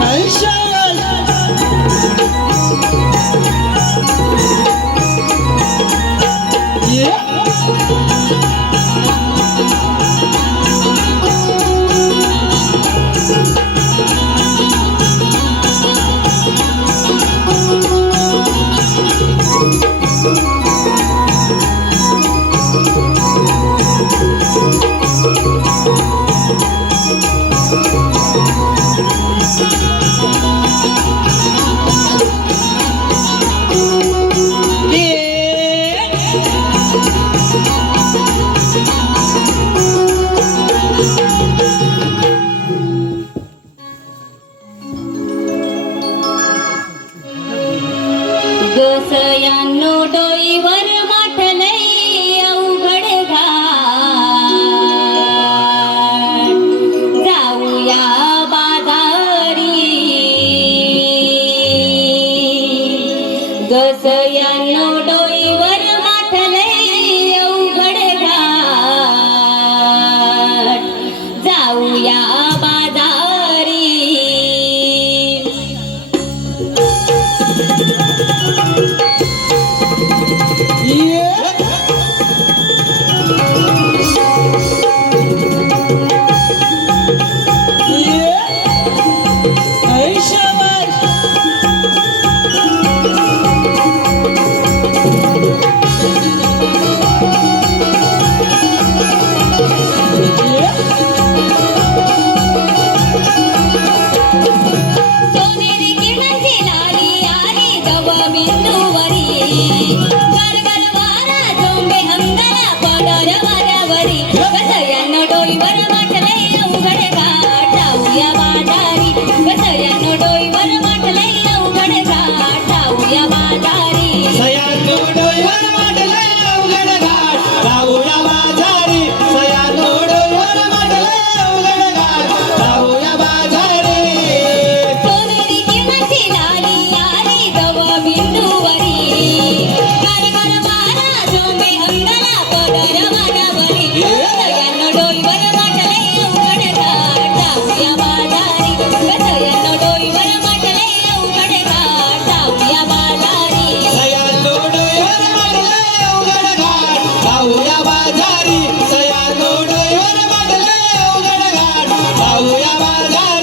Aisha! Oliver Martinez. Raja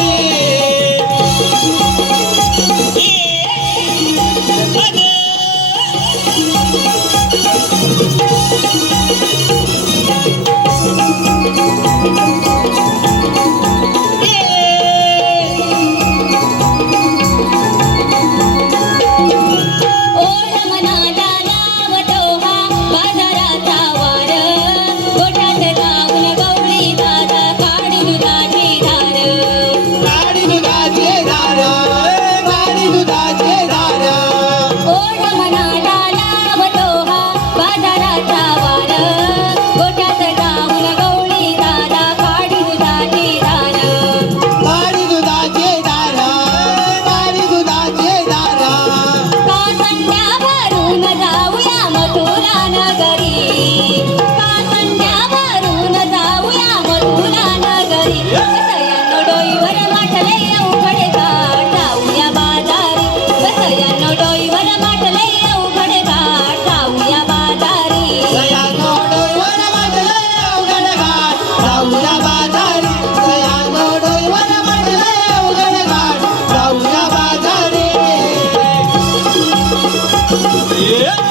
Yeah!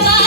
Never